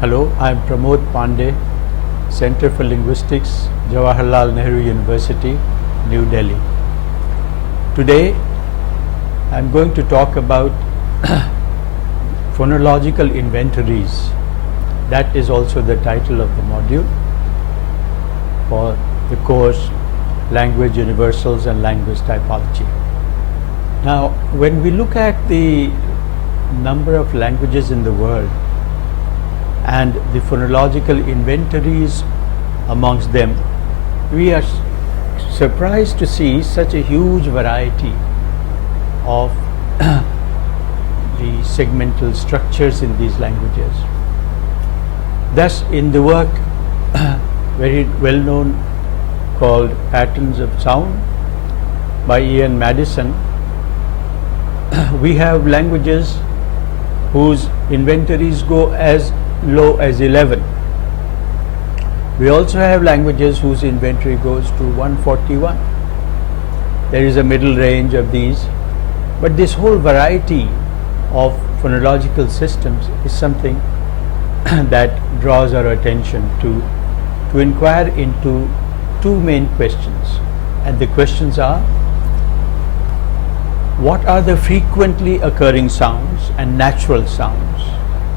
Hello, I am Pramod Pandey, Center for Linguistics, Jawaharlal Nehru University, New Delhi. Today, I am going to talk about phonological inventories. That is also the title of the module for the course Language Universals and Language Typology. Now, when we look at the number of languages in the world and the phonological inventories amongst them, we are surprised to see such a huge variety of the segmental structures in these languages. Thus, in the work very well known called Patterns of Sound by Ian Madison, we have languages whose inventories go as low as 11. We also have languages whose inventory goes to 141. There is a middle range of these, but this whole variety of phonological systems is something that draws our attention to inquire into two main questions. And the questions are: what are the frequently occurring sounds and natural sounds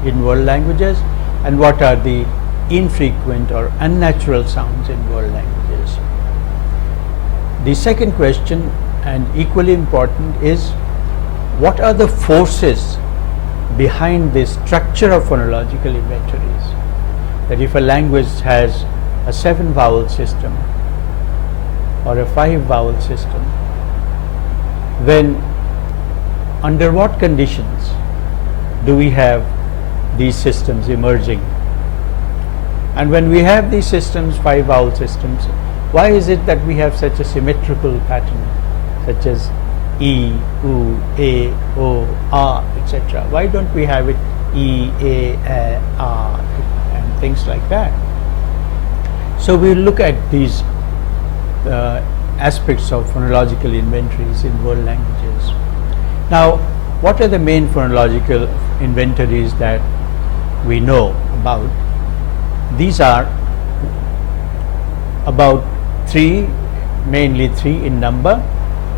in world languages, and what are the infrequent or unnatural sounds in world languages? The second question, and equally important, is what are the forces behind the structure of phonological inventories? That if a language has a 7 vowel system or a 5 vowel system, then under what conditions do we have these systems emerging? And when we have these systems, 5 vowel systems, why is it that we have such a symmetrical pattern, such as E, U, A, O, A, etc.? Why don't we have it E, A, A, and things like that? So we'll look at these aspects of phonological inventories in world languages. Now, what are the main phonological inventories that we know about? These are about 3, mainly 3 in number,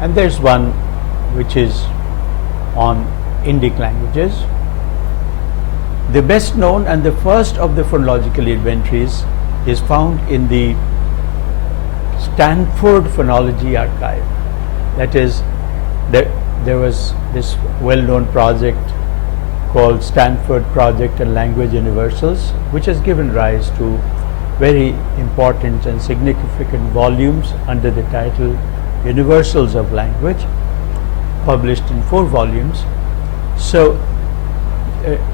and there's one which is on Indic languages. The best known and the first of the phonological inventories is found in the Stanford Phonology Archive. That is, there was this well-known project called Stanford Project and Language Universals, which has given rise to very important and significant volumes under the title Universals of Language, published in 4 volumes. So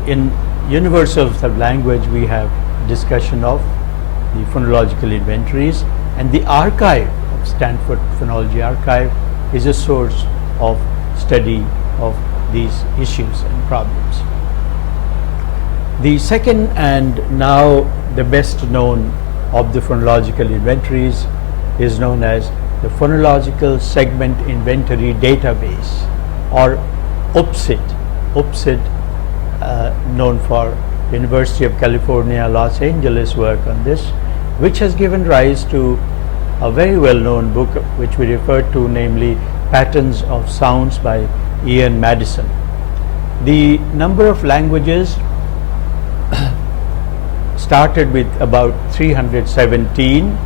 in Universals of Language, we have discussion of the phonological inventories, and the archive of Stanford Phonology Archive is a source of study of these issues and problems. The second, and now the best known of the phonological inventories, is known as the Phonological Segment Inventory Database, or UPSID. UPSID, known for University of California, Los Angeles work on this, which has given rise to a very well-known book which we refer to, namely Patterns of Sounds by Ian Madison. The number of languages started with about 317,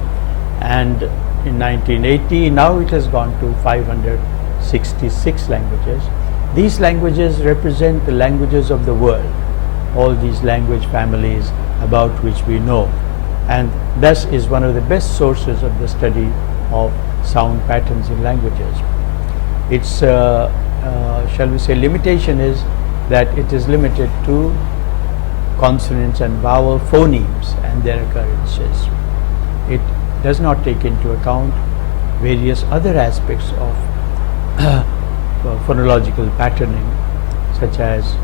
and in 1980, now it has gone to 566 languages. These languages represent the languages of the world, all these language families about which we know, and thus is one of the best sources of the study of sound patterns in languages. Its shall we say limitation is that it is limited to consonants and vowel phonemes and their occurrences. It does not take into account various other aspects of phonological patterning, such as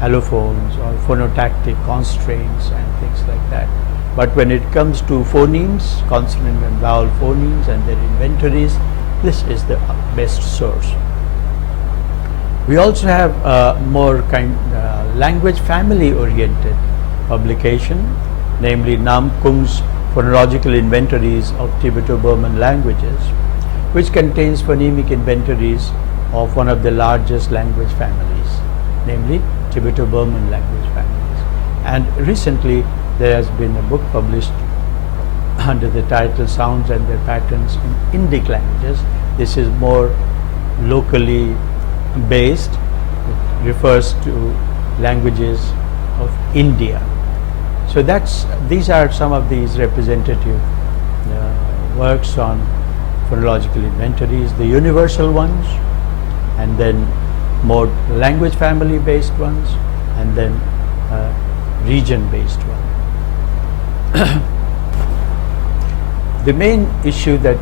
allophones or phonotactic constraints and things like that. But when it comes to phonemes, consonant and vowel phonemes and their inventories, this is the best source. We also have more language family oriented publication, namely Nam Kung's Phonological Inventories of Tibeto-Burman Languages, which contains phonemic inventories of one of the largest language families, namely Tibeto-Burman language families. And recently there has been a book published under the title Sounds and Their Patterns in Indic Languages. This is more locally based. It refers to languages of India. So these are some of these representative works on phonological inventories, the universal ones, and then more language family based ones, and then region based ones. The main issue that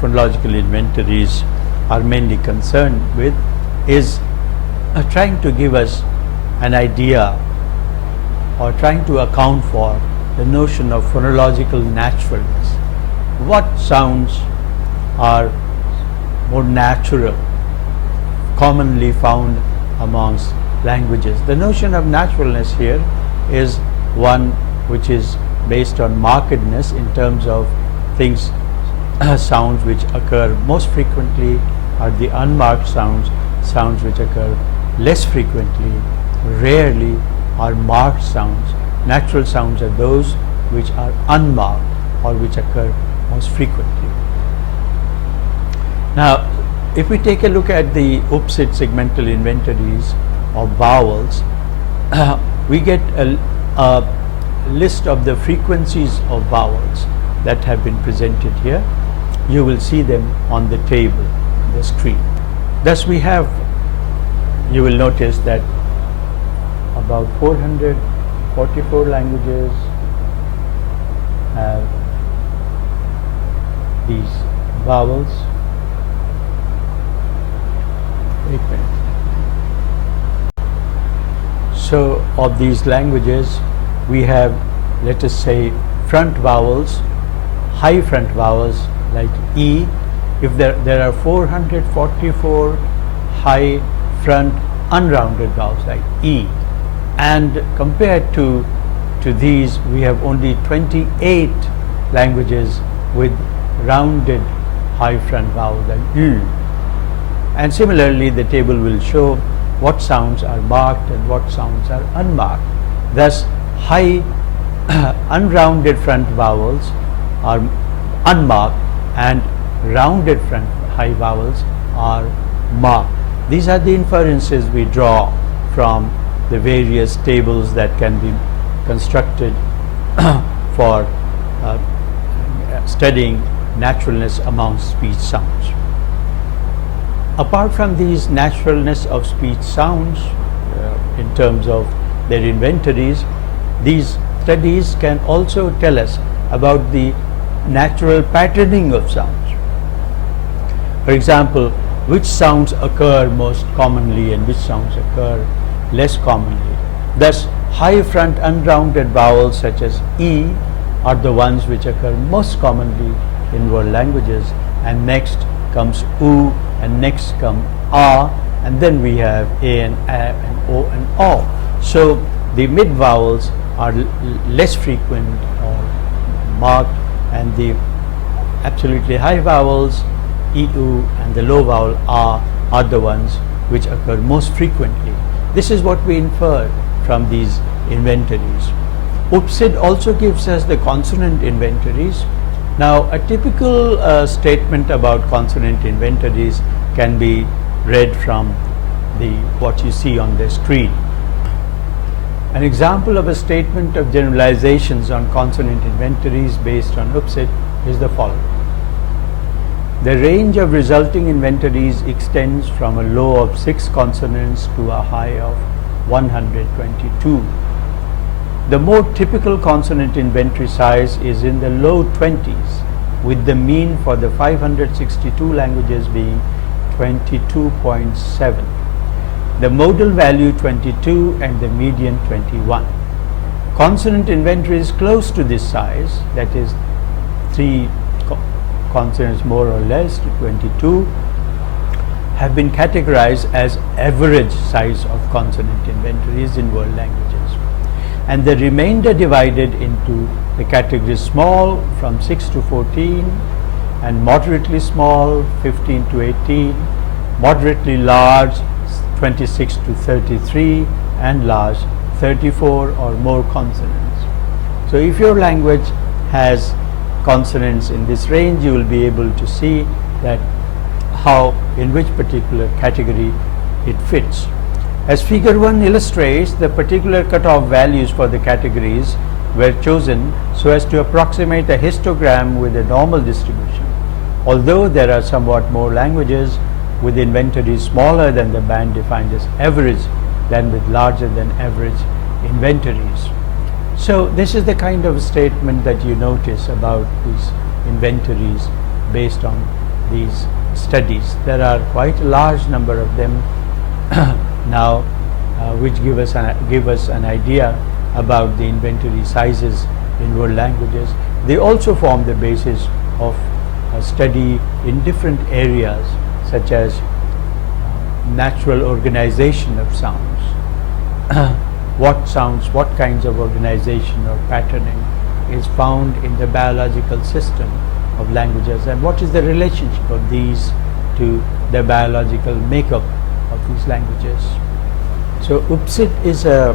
phonological inventories are mainly concerned with is trying to give us an idea or trying to account for the notion of phonological naturalness. What sounds are more natural, commonly found amongst languages? The notion of naturalness here is one which is based on markedness in terms of things, sounds which occur most frequently are the unmarked sounds, sounds which occur less frequently, rarely are marked sounds. Natural sounds are those which are unmarked or which occur most frequently. Now, if we take a look at the UPSID segmental inventories of vowels, we get a list of the frequencies of vowels that have been presented here. You will see them on the table, the screen. Thus we have, you will notice that about 444 languages have these vowels. Wait a minute. So of these languages we have, let us say, front vowels, high front vowels like E. If there are 444 high front unrounded vowels like E, and compared to these we have only 28 languages with rounded high front vowels like U. And similarly the table will show what sounds are marked and what sounds are unmarked. Thus high unrounded front vowels are unmarked and rounded front high vowels are marked. These are the inferences we draw from the various tables that can be constructed for studying naturalness amongst speech sounds. Apart from these naturalness of speech sounds in terms of their inventories, these studies can also tell us about the natural patterning of sounds. For example, which sounds occur most commonly and which sounds occur less commonly. Thus, high front unrounded vowels such as E are the ones which occur most commonly in world languages, and next comes U, and next come A, and then we have A and A and O and O. So the mid vowels are less frequent or marked, and the absolutely high vowels EU and the low vowel A are the ones which occur most frequently. This is what we infer from these inventories. UPSID also gives us the consonant inventories. Now a typical statement about consonant inventories can be read from what you see on the screen. An example of a statement of generalizations on consonant inventories based on UPSID is the following. The range of resulting inventories extends from a low of 6 consonants to a high of 122. The more typical consonant inventory size is in the low 20s, with the mean for the 562 languages being 22.7. The modal value 22 and the median 21. Consonant inventories close to this size, that is 3 consonants more or less to 22, have been categorized as average size of consonant inventories in world languages. and the remainder divided into the categories small from 6 to 14, and moderately small 15 to 18, moderately large 26 to 33, and large 34 or more consonants. So if your language has consonants in this range, you will be able to see that how in which particular category it fits. As figure 1 illustrates, the particular cutoff values for the categories were chosen so as to approximate a histogram with a normal distribution. Although there are somewhat more languages with inventories smaller than the band defined as average than with larger than average inventories. So this is the kind of statement that you notice about these inventories based on these studies. There are quite a large number of them now, which give us an idea about the inventory sizes in world languages. They also form the basis of a study in different areas such as natural organization of sounds. What kinds of organization or patterning is found in the biological system of languages, and what is the relationship of these to the biological makeup of these languages. So UPSIT is a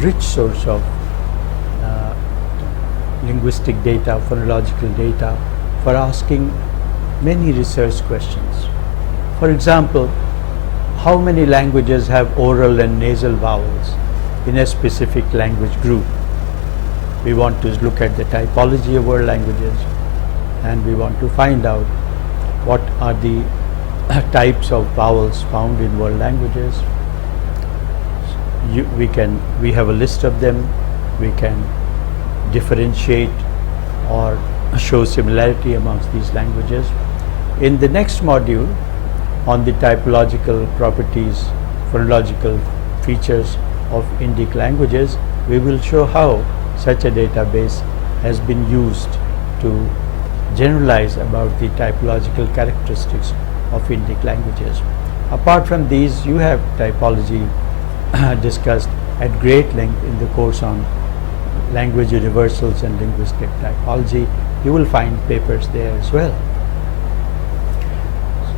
rich source of linguistic data, phonological data, for asking many research questions. For example, how many languages have oral and nasal vowels in a specific language group? We want to look at the typology of world languages, and we want to find out what are the types of vowels found in world languages. We have a list of them. We can differentiate or show similarity amongst these languages. In the next module on the typological properties, phonological features of Indic languages, we will show how such a database has been used to generalize about the typological characteristics of Indic languages. Apart from these, you have typology discussed at great length in the course on language universals and linguistic typology. You will find papers there as well.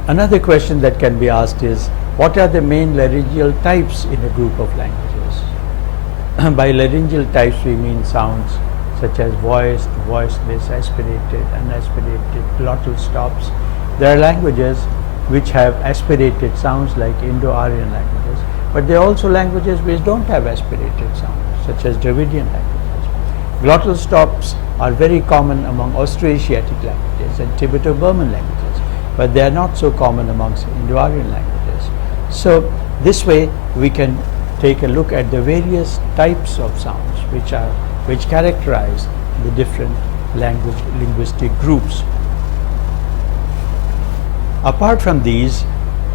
Another question that can be asked is, what are the main laryngeal types in a group of languages? By laryngeal types we mean sounds such as voiced, voiceless, aspirated, unaspirated, glottal stops. There are languages which have aspirated sounds like Indo-Aryan languages, but there are also languages which don't have aspirated sounds, such as Dravidian languages. Glottal stops are very common among Austroasiatic languages and Tibeto-Burman languages, but they are not so common amongst Indo-Aryan languages. So this way we can take a look at the various types of sounds which characterize the different linguistic groups. Apart from these,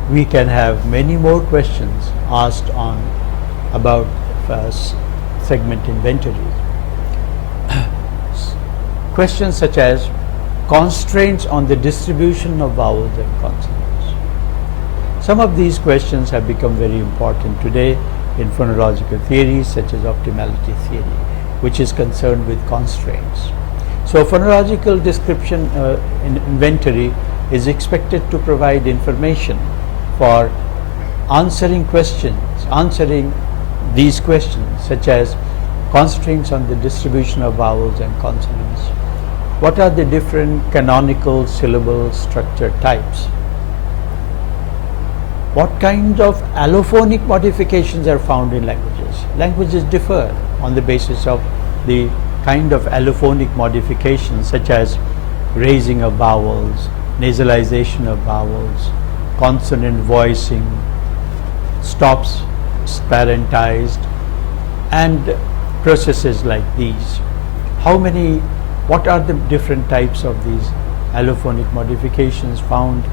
we can have many more questions asked about segment inventories. Questions such as constraints on the distribution of vowels and consonants. Some of these questions have become very important today in phonological theories such as optimality theory, which is concerned with constraints. So phonological description inventory is expected to provide information for answering these questions such as constraints on the distribution of vowels and consonants. What are the different canonical syllable structure types? What kind of allophonic modifications are found in languages? Languages differ on the basis of the kind of allophonic modifications such as raising of vowels, nasalization of vowels, consonant voicing, stops parentized, and processes like these. What are the different types of these allophonic modifications found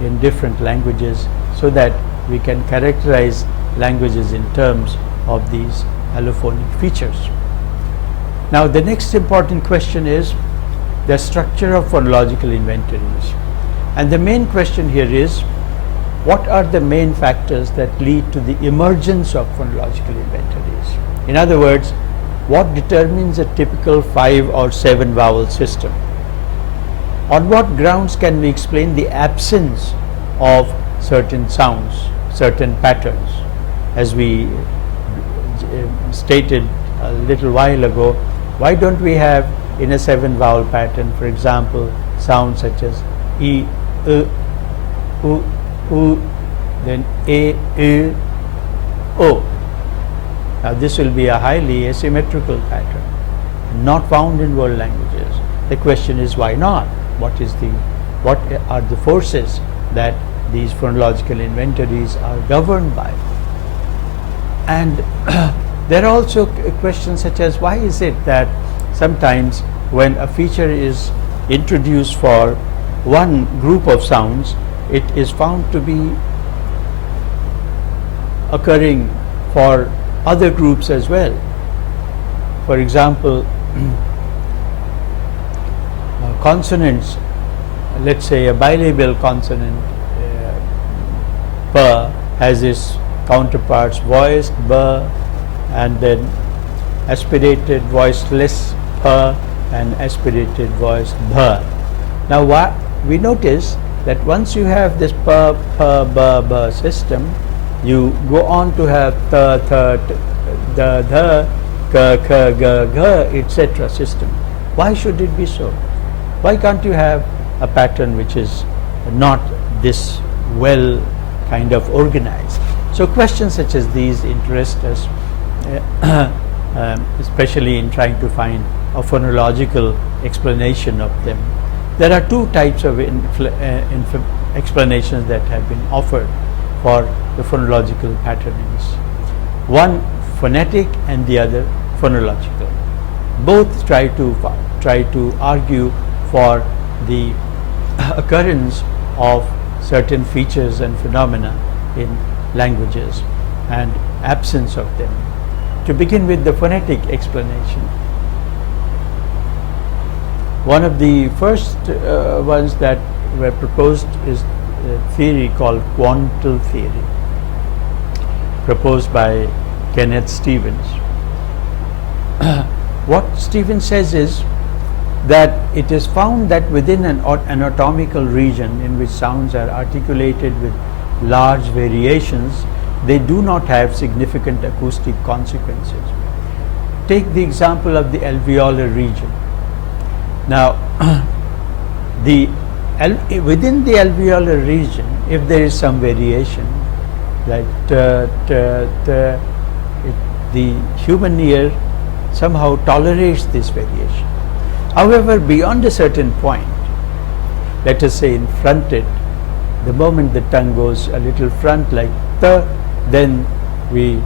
in different languages, so that we can characterize languages in terms of these allophonic features. Now the next important question is the structure of phonological inventories, and the main question here is, what are the main factors that lead to the emergence of phonological inventories? In other words, what determines a typical 5 or 7 vowel system? On what grounds can we explain the absence of certain sounds, certain patterns? As we stated a little while ago, why don't we have in a 7 vowel pattern, for example, sounds such as E, U, then A, I, O. Now this will be a highly asymmetrical pattern, not found in world languages. The question is, why not? What are the forces that these phonological inventories are governed by? And there are also questions such as, why is it that sometimes when a feature is introduced for one group of sounds, it is found to be occurring for other groups as well? For example, consonants, let's say a bilabial consonant p has its counterparts voiced b, and then aspirated voiceless p and aspirated voiced bh. Now we notice that once you have this p, b, b system, you go on to have th, th, k, k, g, g, etc. system. Why should it be so? Why can't you have a pattern which is not this well kind of organized? So questions such as these interest us, especially in trying to find a phonological explanation of them. There are two types of explanations that have been offered for the phonological patternings. One phonetic and the other phonological. Both try to argue for the occurrence of certain features and phenomena in languages and absence of them. To begin with the phonetic explanation, one of the first ones that were proposed is a theory called Quantile Theory, proposed by Kenneth Stevens. What Stevens says is that it is found that within an anatomical region in which sounds are articulated with large variations, they do not have significant acoustic consequences. Take the example of the alveolar region. Now, within the alveolar region, if there is some variation, like the human ear somehow tolerates this variation. However, beyond a certain point, let us say in fronted, the moment the tongue goes a little front like the, then the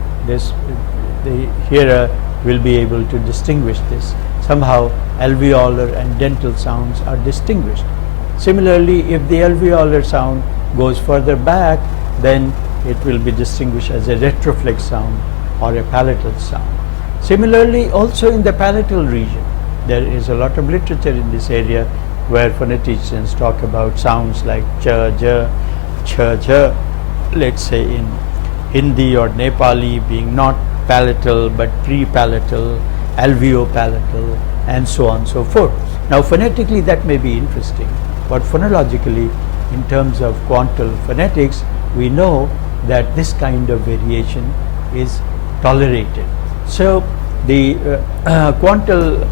hearer will be able to distinguish this. Somehow alveolar and dental sounds are distinguished. Similarly, if the alveolar sound goes further back, then it will be distinguished as a retroflex sound or a palatal sound. Similarly, also in the palatal region, there is a lot of literature in this area where phoneticians talk about sounds like ch, j, ch, j, let's say in Hindi or Nepali being not palatal but pre-palatal, alveopalatal, and so on and so forth. Now phonetically that may be interesting, but phonologically, in terms of quantile phonetics, we know that this kind of variation is tolerated. So the quantile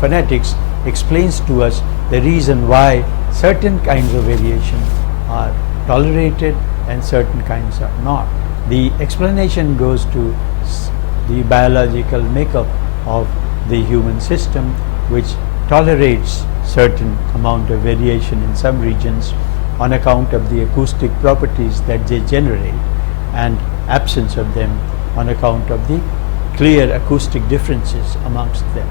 phonetics explains to us the reason why certain kinds of variation are tolerated and certain kinds are not. The explanation goes to the biological makeup of the human system, which tolerates certain amount of variation in some regions on account of the acoustic properties that they generate, and absence of them on account of the clear acoustic differences amongst them.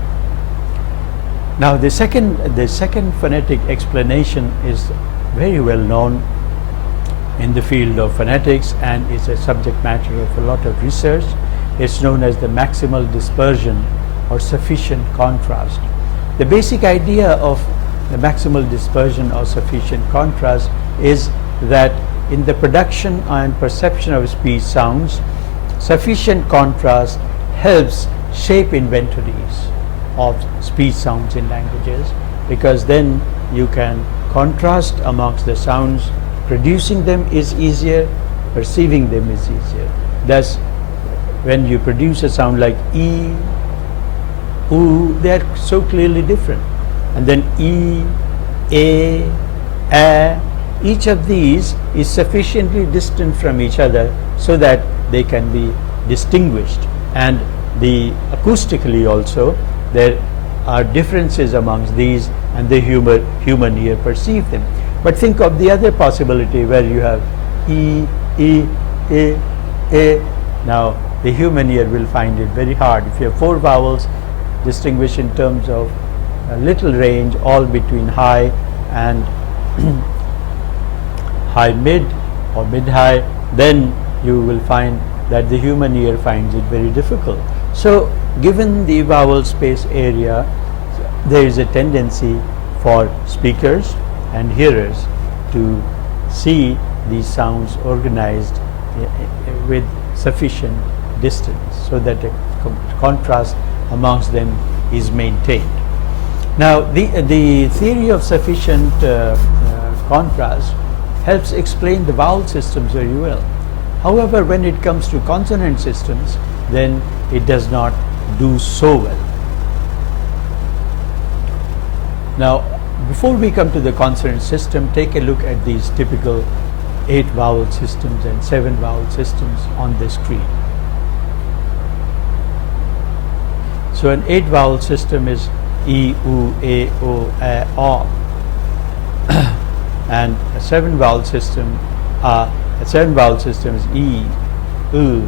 Now the second phonetic explanation is very well known in the field of phonetics and is a subject matter of a lot of research. It's known as the maximal dispersion or sufficient contrast. The basic idea of the maximal dispersion or sufficient contrast is that in the production and perception of speech sounds, sufficient contrast helps shape inventories of speech sounds in languages, because then you can contrast amongst the sounds. Producing them is easier, perceiving them is easier. Thus, when you produce a sound like E, oo, they are so clearly different. And then E, A, each of these is sufficiently distant from each other so that they can be distinguished. And acoustically also, there are differences amongst these, and the human ear perceive them. But think of the other possibility where you have E, A. Now, the human ear will find it very hard. If you have 4 vowels, distinguished in terms of a little range, all between high and high mid or mid high, then you will find that the human ear finds it very difficult. So, given the vowel space area, there is a tendency for speakers and hearers to see these sounds organized with sufficient distance so that a contrast amongst them is maintained. Now, the theory of sufficient contrast helps explain the vowel systems very well. However, when it comes to consonant systems, then it does not do so well. Now, before we come to the consonant system, take a look at these typical 8 vowel systems and 7 vowel systems on the screen. So, an 8 vowel system is E, U, A, O, A, O. And a 7 vowel system is E, U,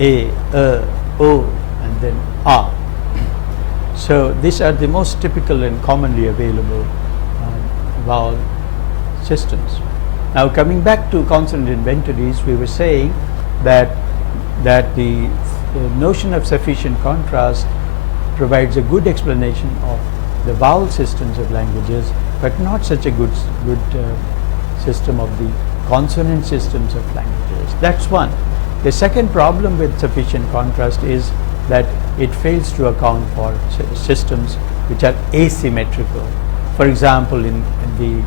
A, O, and then A. So, these are the most typical and commonly available vowel systems. Now, coming back to consonant inventories, we were saying that the notion of sufficient contrast provides a good explanation of the vowel systems of languages, but not such a good system of the consonant systems of languages. That's one. The second problem with sufficient contrast is that it fails to account for systems which are asymmetrical. For example, in the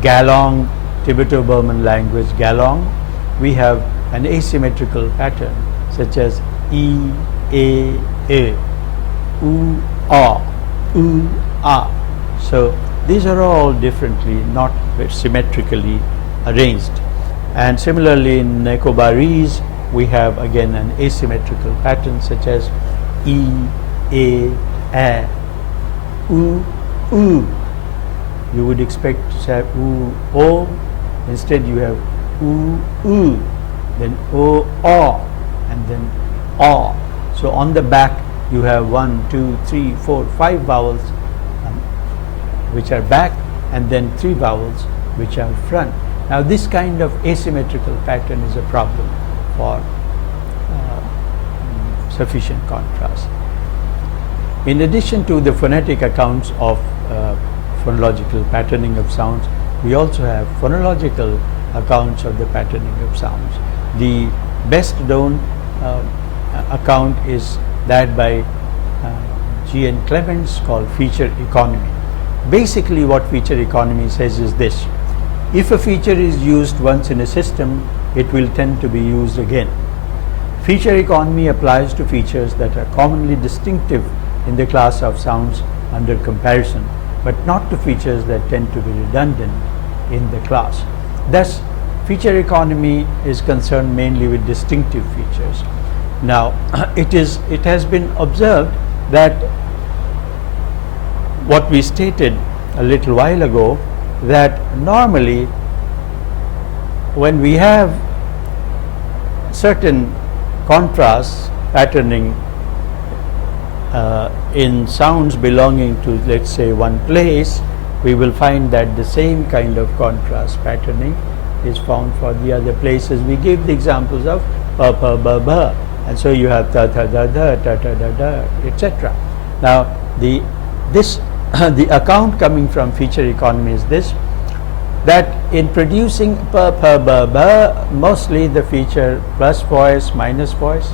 Galong Tibeto-Burman language Galong, we have an asymmetrical pattern such as E, A, U, A. So these are all differently, not symmetrically arranged. And similarly in Nicobarese, we have again an asymmetrical pattern such as E, A, U. You would expect to have U, O. Instead you have U, then O, and then O. So on the back you have 1, 2, 3, 4, 5 vowels which are back, and then 3 vowels which are front. Now this kind of asymmetrical pattern is a problem for sufficient contrast. In addition to the phonetic accounts of phonological patterning of sounds, we also have phonological accounts of the patterning of sounds. The best known account is that by G.N. Clements, called feature economy. Basically what feature economy says is this: if a feature is used once in a system, it will tend to be used again. Feature economy applies to features that are commonly distinctive in the class of sounds under comparison, but not to features that tend to be redundant in the class. Thus, feature economy is concerned mainly with distinctive features. Now, it has been observed that what we stated a little while ago, that normally when we have certain contrasts patterning in sounds belonging to, let's say, one place, we will find that the same kind of contrast patterning is found for the other places. We gave the examples of pa, pa, ba, ba, and so you have ta, ta, da, da, ta, ta, da, da, etc. Now, the account coming from feature economy is this: that in producing mostly the feature plus voice minus voice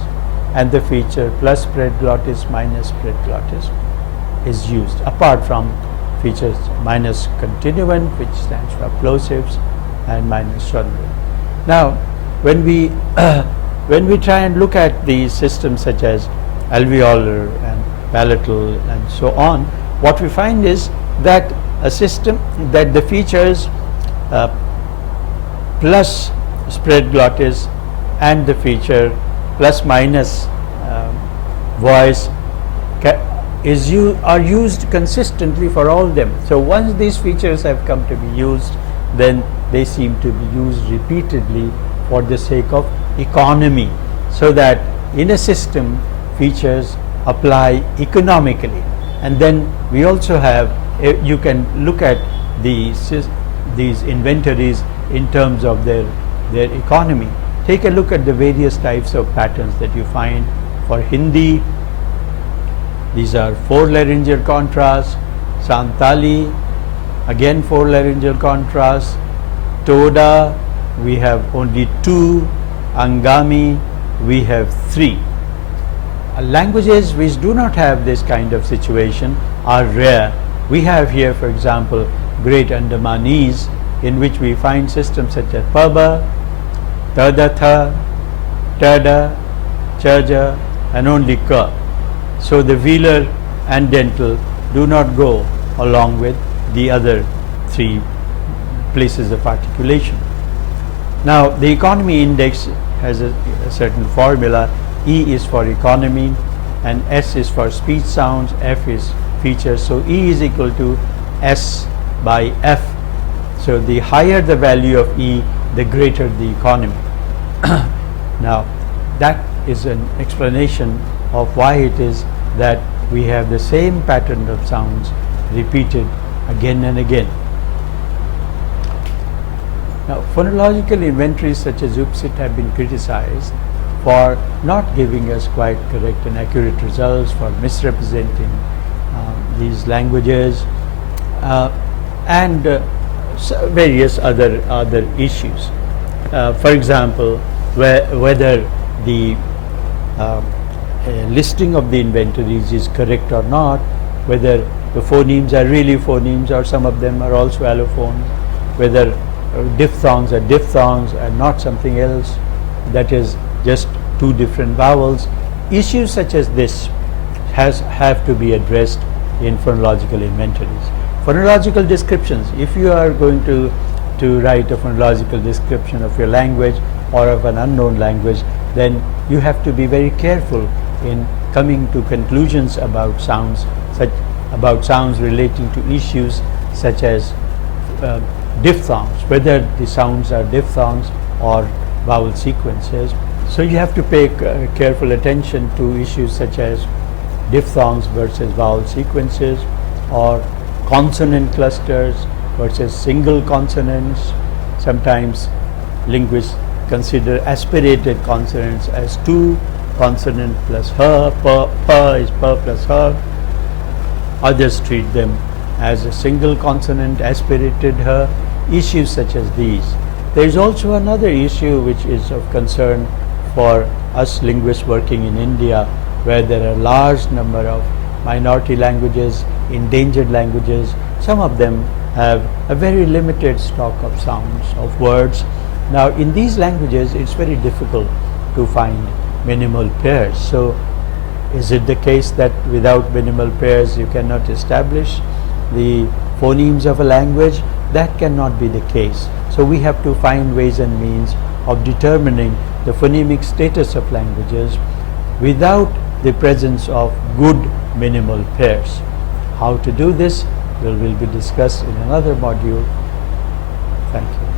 and the feature plus spread glottis minus spread glottis is used, apart from features minus continuant, which stands for plosives, and minus sonorant. Now, when we when we try and look at these systems such as alveolar and palatal and so on, what we find is that a system that the features plus spread glottis and the feature plus minus voice are used consistently for all them. So once these features have come to be used, then they seem to be used repeatedly for the sake of economy, so that in a system features apply economically. And then we also have, you can look at these inventories in terms of their economy. Take a look at the various types of patterns that you find for Hindi. These are 4 laryngeal contrasts. Santali, again 4 laryngeal contrasts. Toda, we have only 2. Angami, we have 3. Languages which do not have this kind of situation are rare. We have here, for example, Great Andamanese, in which we find systems such as Paba, Tadatha, Tada, Chaja, and only Ka. So the velar and dental do not go along with the other 3 places of articulation. Now, the economy index has a certain formula. E is for economy, and S is for speech sounds, F is features. So E is equal to S by F. So the higher the value of E, the greater the economy. Now, that is an explanation of why it is that we have the same pattern of sounds repeated again and again. Now, phonological inventories such as UPSIT have been criticized for not giving us quite correct and accurate results, for misrepresenting these languages, and various other issues. For example, whether the listing of the inventories is correct or not, whether the phonemes are really phonemes or some of them are also allophones, whether diphthongs are diphthongs and not something else, that is just 2 different vowels. Issues such as this have to be addressed in phonological inventories. Phonological descriptions, if you are going to write a phonological description of your language or of an unknown language, then you have to be very careful in coming to conclusions about sounds relating to issues such as diphthongs, whether the sounds are diphthongs or vowel sequences. So you have to pay careful attention to issues such as diphthongs versus vowel sequences, or consonant clusters versus single consonants. Sometimes linguists consider aspirated consonants as 2 consonant plus her, pa is pa plus her. Others treat them as a single consonant, aspirated her. Issues such as these. There is also another issue which is of concern for us linguists working in India, where there are large number of minority languages, endangered languages. Some of them have a very limited stock of sounds, of words. Now, in these languages, it's very difficult to find minimal pairs. So, is it the case that without minimal pairs you cannot establish the phonemes of a language? That cannot be the case. So we have to find ways and means of determining the phonemic status of languages without the presence of good minimal pairs. How to do this will be discussed in another module. Thank you.